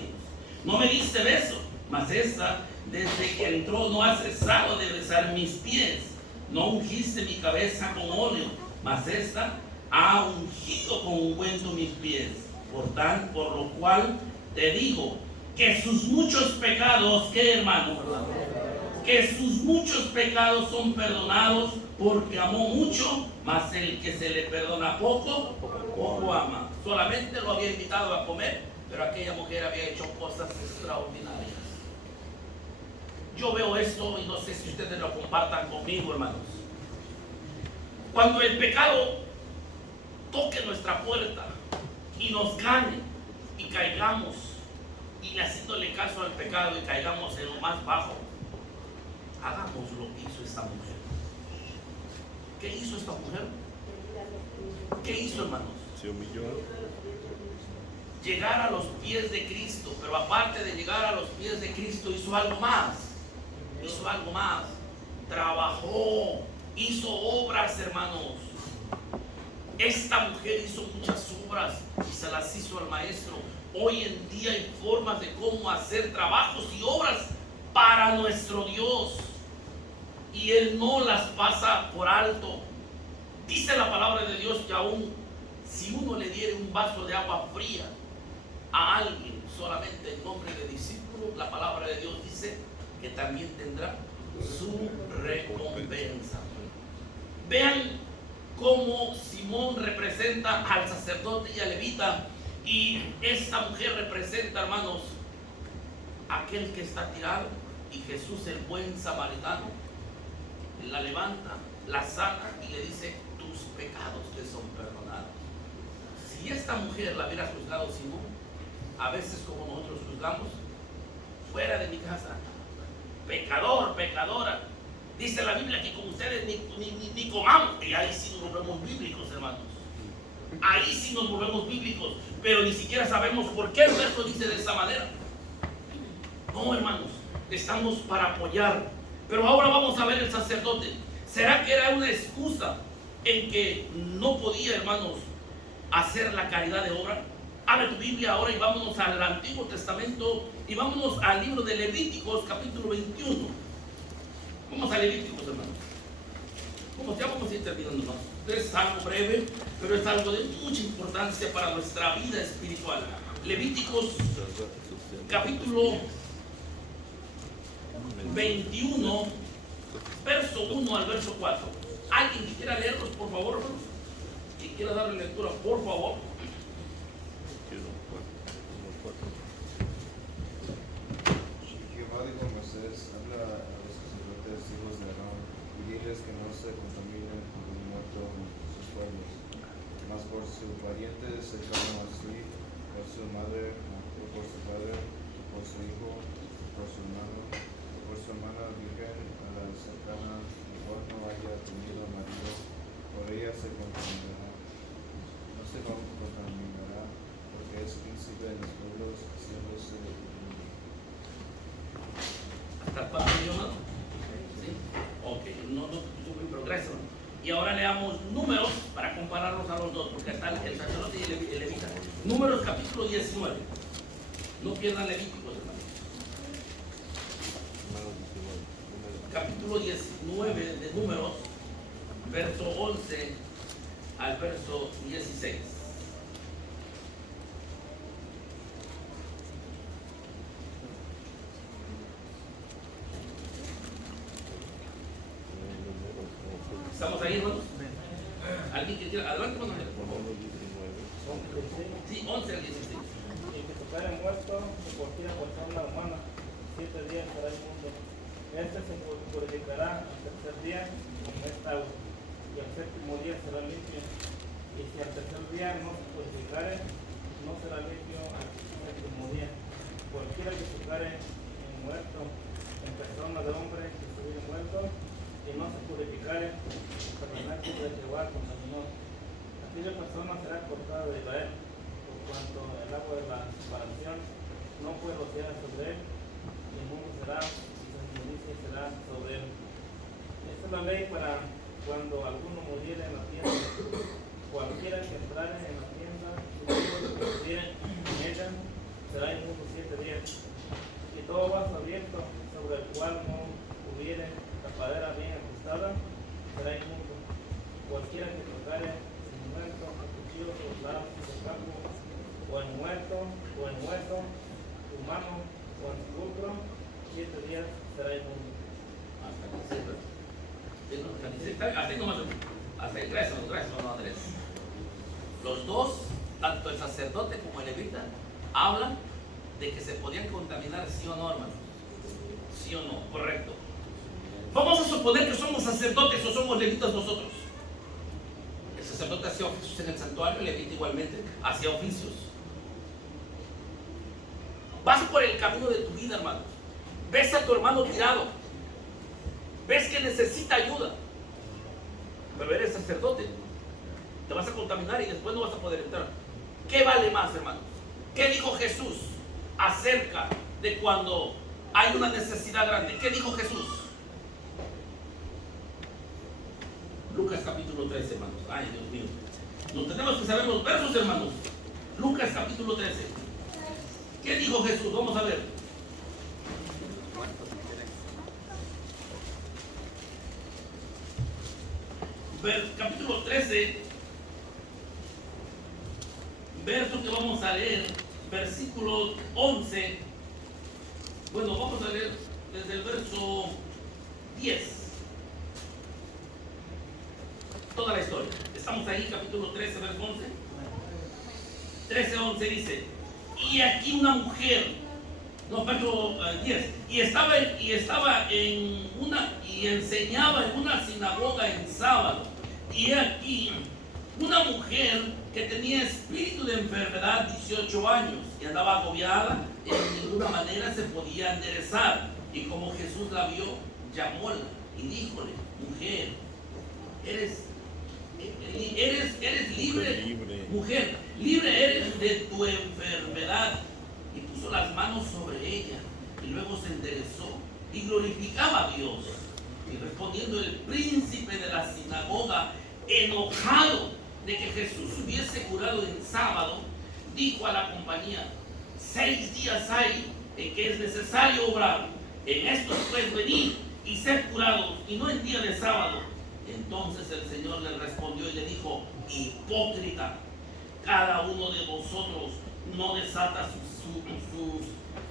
No me diste beso, mas esta, desde que entró, no ha cesado de besar mis pies. No ungiste mi cabeza con óleo, mas esta ha ungido con ungüento mis pies. Por lo cual te digo que sus muchos pecados, ¿qué, hermano? Que sus muchos pecados son perdonados, porque amó mucho, mas el que se le perdona poco, poco ama. Solamente lo había invitado a comer, pero aquella mujer había hecho cosas extraordinarias. Yo veo esto y no sé si ustedes lo compartan conmigo, hermanos. Cuando el pecado toque nuestra puerta y nos gane y caigamos, y haciéndole caso al pecado y caigamos en lo más bajo, hagamos lo que hizo esta mujer. ¿Qué hizo esta mujer? ¿Qué hizo, hermanos? Se humilló. Llegar a los pies de Cristo, pero aparte de llegar a los pies de Cristo, hizo algo más. Hizo algo más. Trabajó, hizo obras, hermanos. Esta mujer hizo muchas obras y se las hizo al maestro. Hoy en día hay formas de cómo hacer trabajos y obras para nuestro Dios, y Él no las pasa por alto. Dice la palabra de Dios que aún si uno le diere un vaso de agua fría a alguien solamente en nombre de discípulo, la palabra de Dios dice que también tendrá su recompensa. Vean cómo Simón representa al sacerdote y al levita, y esta mujer representa, hermanos, aquel que está tirado, y Jesús, el buen samaritano, la levanta, la sana y le dice, tus pecados te son perdonados. Si esta mujer la hubiera juzgado Simón, a veces como nosotros juzgamos, fuera de mi casa, pecador, pecadora, dice la Biblia que con ustedes ni comamos, y ahí sí nos volvemos bíblicos, hermanos. Ahí sí nos volvemos bíblicos, pero ni siquiera sabemos por qué el verso dice de esa manera. No, hermanos, estamos para apoyar. Pero ahora vamos a ver el sacerdote. ¿Será que era una excusa en que no podía, hermanos, hacer la caridad de obra? Abre tu Biblia ahora y vámonos al Antiguo Testamento y vámonos al libro de Levíticos, capítulo 21. Vamos a Levíticos, hermanos. Ya vamos a ir terminando, hermanos. Es algo breve, pero es algo de mucha importancia para nuestra vida espiritual. Levíticos, capítulo 21, verso 1 al verso 4. ¿Alguien que quiera leerlos, por favor, hermanos? Que quiera darle lectura, por favor. Jehová dijo a Moisés, habla a los sacerdotes hijos de Aarón, y diles que no se contaminen por un muerto en sus pueblos, mas por su pariente cercano a sí, por su madre, o por su padre, o por su hijo, o por su hermano virgen, a la cercana, mejor no haya tenido marido Y ahora leamos Números para compararlos a los dos, porque está el sacerdote y el levita. Números capítulo 19. No pierdan Levíticos, hermanos. Capítulo 19 de Números, verso 11 al verso 16. ¿Estamos ahí, hermanos? ¿Alguien que quiera? Adelante, por favor. Sí, 11 al 16. Y que tocare muerto de cualquier persona humana, 7 días será inmundo. Este se purificará al tercer día con esta agua, y al séptimo día será limpio. Y si al tercer día no se purificare, no será limpio al séptimo día. Cualquiera que tocare en muerto, en persona de hombre que estuviera muerto, y no se purificare, tabernáculo de Jehová contaminó. Aquella persona será cortada de Israel, por cuanto el agua de la separación no fue rociada sobre él, y inmundo será, y su inmundicia será sobre él. Esta es la ley para cuando alguno muriera en la tienda. Cualquiera que entrare en la tienda y todo lo que estuviera en ella será inmundo 7 días. Y todo vaso abierto sobre el cual no hubiere tapadera bien ajustada será inmundo. Cualquiera que tocare sin muerto, a cuchillo, los lados de campo, o en muerto, o en hueso, humano, o en sepulcro, 7 días será inmundo. Hasta el 3, no, Andrés. Los dos, tanto el sacerdote como el levita, hablan de que se podían contaminar, sí o no, hermano. Sí o no, correcto. Vamos a suponer que somos sacerdotes o somos levitas nosotros. El sacerdote hacía oficios en el santuario, el levita igualmente hacía oficios. Vas por el camino de tu vida, hermano. Ves a tu hermano tirado. Ves que necesita ayuda. Pero eres sacerdote. Te vas a contaminar y después no vas a poder entrar. ¿Qué vale más, hermanos? ¿Qué dijo Jesús acerca de cuando hay una necesidad grande? ¿Qué dijo Jesús? Lucas capítulo 13, hermanos. Ay, Dios mío. No tenemos que saber los versos, hermanos. Lucas capítulo 13. ¿Qué dijo Jesús? Vamos a ver. Capítulo 13, verso que vamos a leer, versículo 11. Bueno, vamos a leer desde el verso 10. Toda la historia. Estamos ahí, capítulo 13, verso 11. 13, 11 dice: y aquí una mujer, no, verso 10, y enseñaba en una sinagoga en sábado. Y aquí una mujer que tenía espíritu de enfermedad 18 años y andaba agobiada, en ninguna manera se podía enderezar. Y como Jesús la vio, llamóla y díjole: mujer, eres libre, mujer, libre eres de tu enfermedad. Y puso las manos sobre ella, y luego se enderezó y glorificaba a Dios. Y respondiendo el príncipe de la sinagoga, enojado de que Jesús hubiese curado en sábado, dijo a la compañía: 6 días hay en que es necesario obrar, en estos pues venid y ser curados, y no en día de sábado. Entonces el Señor le respondió y le dijo: hipócrita, cada uno de vosotros no desata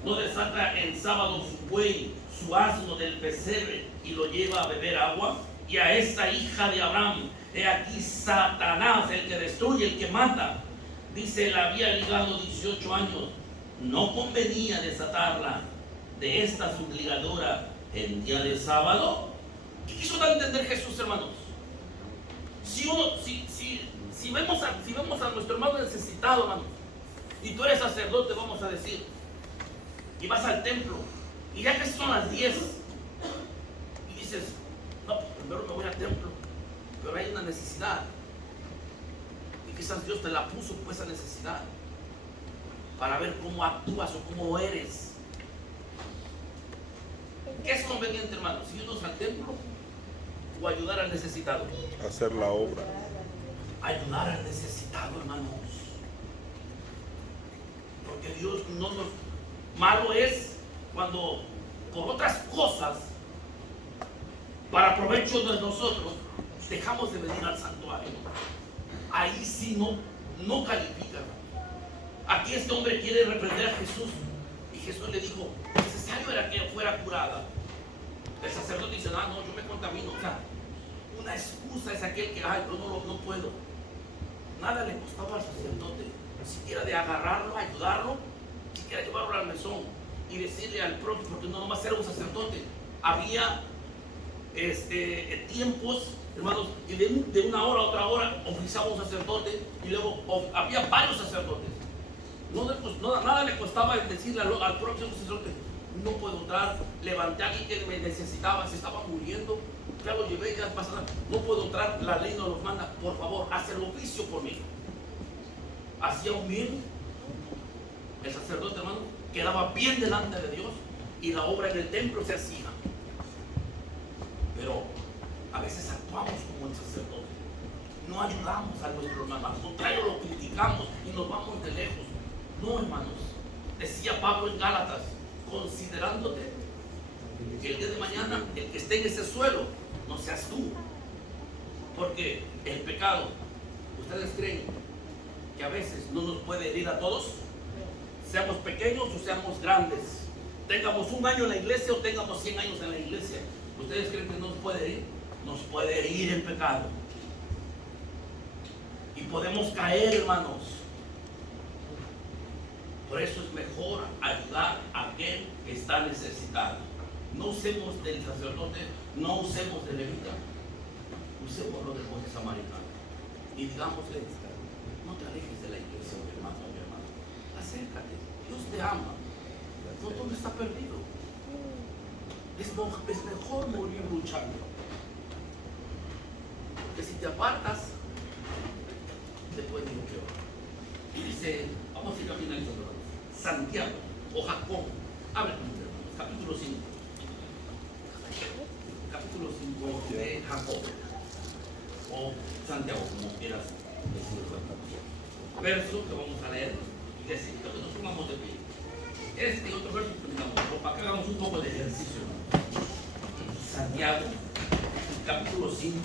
no desata en sábado su buey, su asno del pesebre, y lo lleva a beber agua. Y a esta hija de Abraham, he aquí Satanás, el que destruye, el que mata, dice, la había ligado 18 años, no convenía desatarla de esta subligadora en día de sábado. ¿Qué quiso dar a entender Jesús, hermanos? Si vemos a nuestro hermano necesitado, hermanos, y tú eres sacerdote, vamos a decir, y vas al templo, y ya que son las 10, y dices: no, pues primero me voy al templo, pero hay una necesidad, y quizás Dios te la puso por esa necesidad, para ver cómo actúas o cómo eres. ¿Qué es conveniente, hermanos? ¿Irnos al templo o ayudar al necesitado? Hacer la obra. Ayudar al necesitado, hermanos. Porque Dios no nos... Malo es cuando por otras cosas, para provecho de nosotros, dejamos de venir al santuario. Ahí sí no califica. Aquí este hombre quiere reprender a Jesús. Y Jesús le dijo, necesario era que fuera curada. El sacerdote dice, no, yo me contamino. O sea, una excusa es aquel que, ay, yo no puedo. Nada le costaba al sacerdote, siquiera de agarrarlo, ayudarlo, siquiera llevarlo al mesón y decirle al propio, porque no nomás era un sacerdote. Había tiempos, hermanos, y de una hora a otra hora oficiaba un sacerdote y luego había varios sacerdotes. Nada le costaba decirle al propio sacerdote, no puedo entrar, levanté a alguien que me necesitaba, se estaba muriendo, ya lo llevé, ya pasó, no puedo entrar, la ley no los manda, por favor, haz el oficio por mí. Hacía un bien, el sacerdote, hermano, quedaba bien delante de Dios y la obra en el templo se hacía. Pero a veces actuamos como el sacerdote, no ayudamos a nuestro hermano, al contrario lo criticamos y nos vamos de lejos. No, hermanos, decía Pablo en Gálatas, considerándote que el día de mañana el que esté en ese suelo no seas tú, porque el pecado, ¿ustedes creen que a veces no nos puede herir a todos? Seamos pequeños o seamos grandes, tengamos un año en la iglesia o tengamos 100 años en la iglesia, ¿ustedes creen que no nos puede herir? Nos puede herir el pecado y podemos caer, hermanos. Por eso es mejor ayudar a aquel que está necesitado. No usemos del sacerdote, no usemos del levita, usemos lo del buen samaritano. Y digámosle, no te alejes de la iglesia, mi hermano, acércate, Dios te ama, no todo está perdido. Es mejor morir luchando, porque si te apartas, te puede ir peor. Y dice, vamos a ir a finalizar. Santiago o Jacob, abre capítulo 5. Capítulo 5 de Jacob o Santiago, como quieras decirlo. Verso que vamos a leer y decir que nos pongamos de pie. Este y otro verso que terminamos, para que hagamos un poco de ejercicio. Santiago, capítulo 5.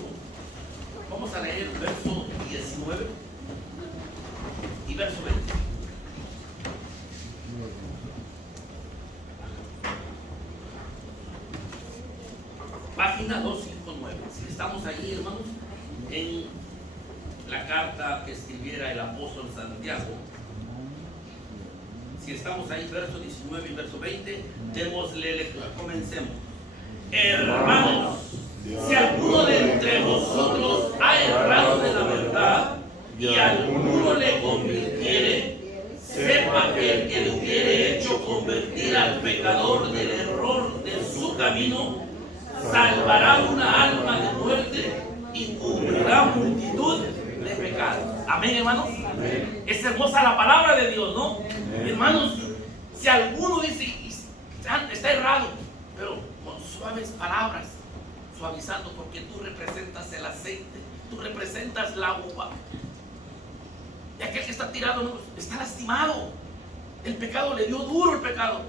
Vamos a leer el verso 19 y verso 20. Página 259. Si estamos allí, hermanos, en la carta que escribiera el apóstol Santiago, si estamos ahí, verso 19 y verso 20, démosle lectura. Comencemos. Hermanos, si alguno de entre vosotros ha errado de la verdad y alguno le convirtiere, sepa que el que le hubiere hecho convertir al pecador del error de su camino, salvará una alma de muerte y cubrirá multitud de pecados. Amén, hermanos. Amén. Es hermosa la palabra de Dios, ¿no? Amén. Hermanos, si alguno dice está errado, pero con suaves palabras, suavizando, porque tú representas el aceite, tú representas la uva. Y aquel que está tirado, ¿no?, está lastimado. El pecado le dio duro, el pecado.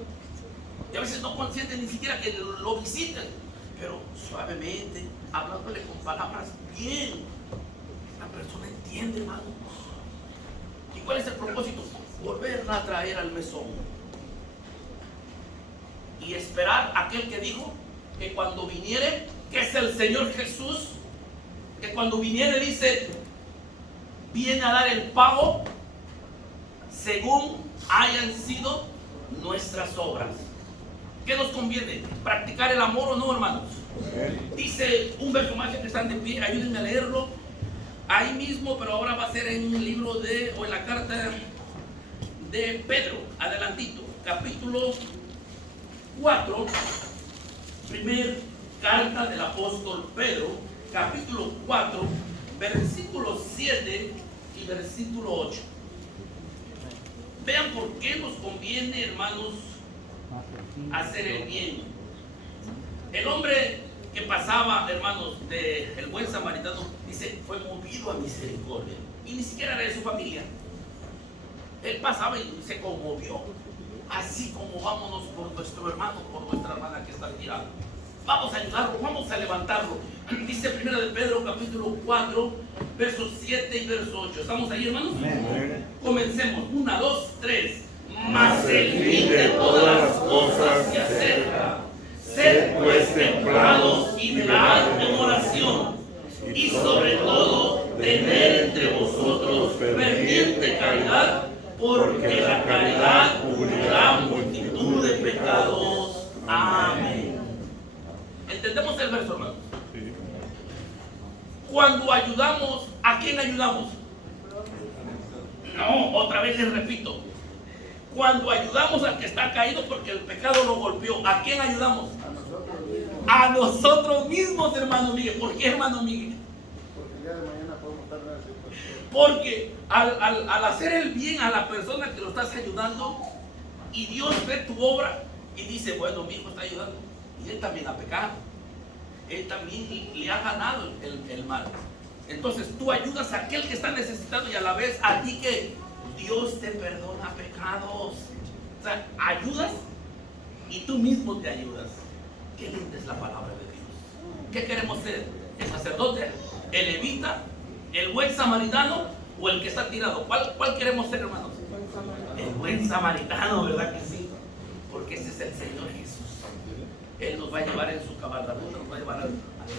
Y a veces no consiente ni siquiera que lo visiten. Pero suavemente, hablándole con palabras bien, la persona entiende, hermano. ¿Y cuál es el propósito? Volverla a traer al mesón y esperar a aquel que dijo que cuando viniere, que es el Señor Jesús, que cuando viniere, dice, viene a dar el pago según hayan sido nuestras obras. ¿Qué nos conviene? ¿Practicar el amor o no, hermanos? Dice un verso más que están de pie, ayúdenme a leerlo. Ahí mismo, pero ahora va a ser en un libro o en la carta de Pedro, adelantito, capítulo 4, primer carta del apóstol Pedro, capítulo 4, versículo 7 y versículo 8. Vean por qué nos conviene, hermanos, hacer el bien. El hombre que pasaba pasaba, hermanos, el buen samaritano, dice, fue movido a misericordia. Y ni siquiera era de su familia. Él pasaba y se conmovió. Así como vámonos por nuestro hermano, por nuestra hermana que está tirada. Vamos a ayudarlo, vamos a levantarlo. Dice 1 de Pedro capítulo 4, versos 7 y verso 8. ¿Estamos ahí, hermanos? Amén. Comencemos. 1, 2, 3. Mas el fin de todas las cosas se acerca. Sed pues templados y velad en oración. Y sobre todo, tener entre vosotros ferviente caridad, porque la caridad cubrirá multitud de pecados. Amén. ¿Entendemos el verso, hermano? Cuando ayudamos, ¿a quién ayudamos? No, otra vez les repito. Cuando ayudamos al que está caído porque el pecado lo golpeó, ¿a quién ayudamos? A nosotros mismos, hermano Miguel. ¿Por qué, hermano Miguel? Porque el día de mañana podemos estar en ese puesto. Porque al hacer el bien a la persona que lo estás ayudando, y Dios ve tu obra y dice, bueno, mi hijo está ayudando, y él también ha pecado, él también le ha ganado el mal. Entonces tú ayudas a aquel que está necesitado y a la vez a ti que Dios te perdona pecados. O sea, ayudas y tú mismo te ayudas. Qué linda es la palabra de Dios. ¿Qué queremos ser? ¿El sacerdote? ¿El levita? ¿El buen samaritano? ¿O el que está tirado? ¿Cuál queremos ser, hermanos? El buen samaritano, ¿verdad que sí? Porque ese es el Señor Jesús. Él nos va a llevar en su cabalgadura, nos va a llevar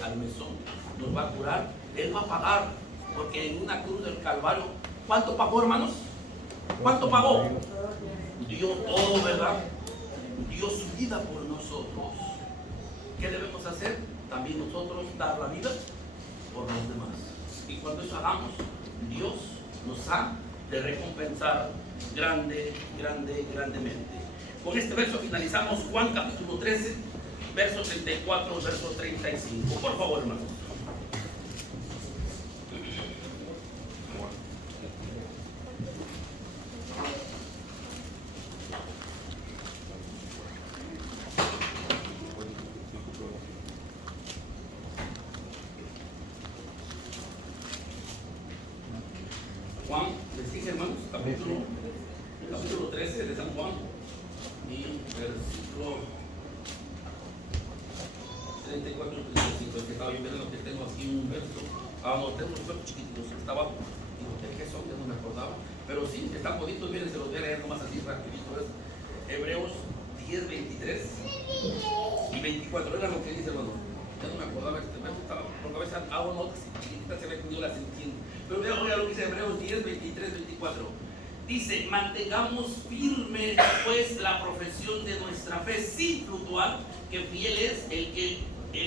al mesón, nos va a curar, Él va a pagar. Porque en una cruz del Calvario, ¿cuánto pagó, hermanos? ¿Cuánto pagó? Dio todo, ¿verdad? Dio su vida por nosotros. ¿Qué debemos hacer? También nosotros dar la vida por los demás. Y cuando eso hagamos, Dios nos ha de recompensar grandemente. Con este verso finalizamos Juan capítulo 13, verso 34, verso 35. Por favor, hermanos. Juan, les dije, hermanos, capítulo 13 de San Juan y versículo 34 y 35. Es que estaba yo viendo que tengo aquí un verso. No, tengo unos versos chiquititos, está abajo. Digo, ¿qué son? Ya no me acordaba. Pero sí, están bonitos, miren, se los voy a leer nomás así rapidito. Es Hebreos 10, 23 y 24. Era lo que dice, hermano. Ya no me acordaba este verso, estaba por la cabeza, hago notas y chiquititas, se ve que yo las entiendo. Pero vea lo que dice Hebreos 10, 23, 24. Dice, mantengamos firme pues la profesión de nuestra fe sin fluctuar, que fiel es el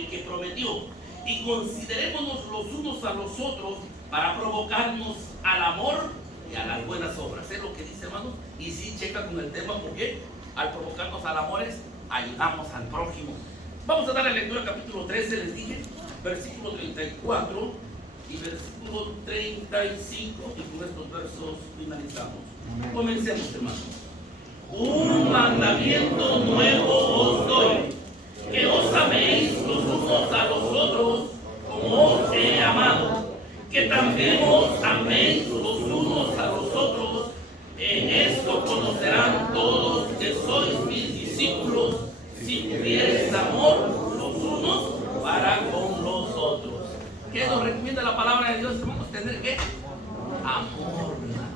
que prometió. Y considerémonos los unos a los otros para provocarnos al amor y a las buenas obras. Es lo que dice, hermanos. Y sí, checa con el tema, porque al provocarnos al amor ayudamos al prójimo. Vamos a dar la lectura capítulo 13, les dije, versículo 34 y versículo 35, y con estos versos finalizamos. Comencemos, hermanos. Un mandamiento nuevo os doy, que os améis los unos a los otros como os he amado, que también os améis los unos a los otros. En esto conocerán todos que sois mis discípulos, si tuviereis amor los unos para con los otros. ¿Qué nos recomienda la palabra de Dios, hermanos? Tener ¿qué? Amor, ¿verdad?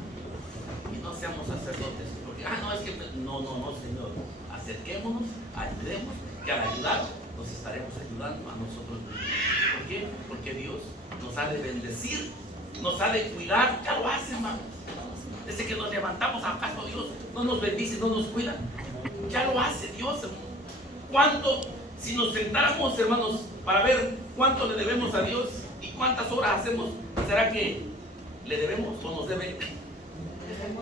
Y no seamos sacerdotes, porque, no, es que, no, Señor, acerquémonos, ayudemos, que al ayudar nos estaremos ayudando a nosotros mismos. ¿Por qué? Porque Dios nos ha de bendecir, nos ha de cuidar. Ya lo hace, hermanos. Desde que nos levantamos, ¿acaso Dios no nos bendice, no nos cuida? Ya lo hace Dios, hermano. ¿Cuánto, si nos sentáramos, hermanos, para ver cuánto le debemos a Dios y cuántas horas hacemos, será que le debemos o nos debe?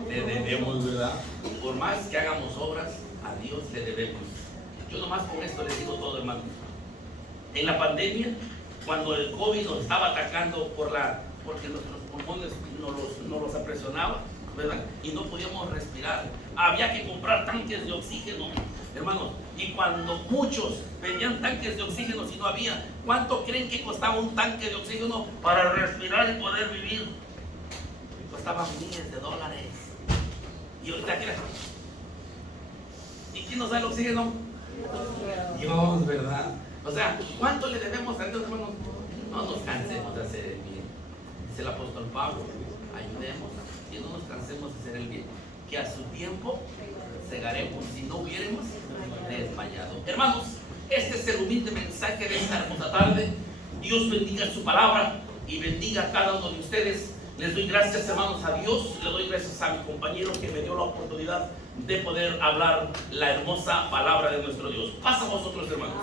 Le debemos, ¿verdad? Por más que hagamos obras, a Dios le debemos. Yo nomás con esto les digo todo, hermanos. En la pandemia, cuando el COVID nos estaba atacando porque nuestros pulmones nos los apresionaba, ¿verdad? Y no podíamos respirar. Había que comprar tanques de oxígeno, Hermanos, y cuando muchos vendían tanques de oxígeno si no había, ¿cuánto creen que costaba un tanque de oxígeno para respirar y poder vivir? Costaba miles de dólares. Y ahorita, ¿qué? ¿Y quién nos da el oxígeno? Dios, ¿verdad? O sea, ¿cuánto le debemos a Dios, hermanos? No nos cansemos de hacer el bien. Dice el apóstol Pablo, ayudemos y no nos cansemos de hacer el bien, que a su tiempo segaremos si no hubiéramos desmayado. Hermanos, este es el humilde mensaje de esta hermosa tarde. Dios bendiga su palabra y bendiga a cada uno de ustedes. Les doy gracias, hermanos, a Dios. Le doy gracias a mi compañero que me dio la oportunidad de poder hablar la hermosa palabra de nuestro Dios. Pasa a vosotros, hermanos.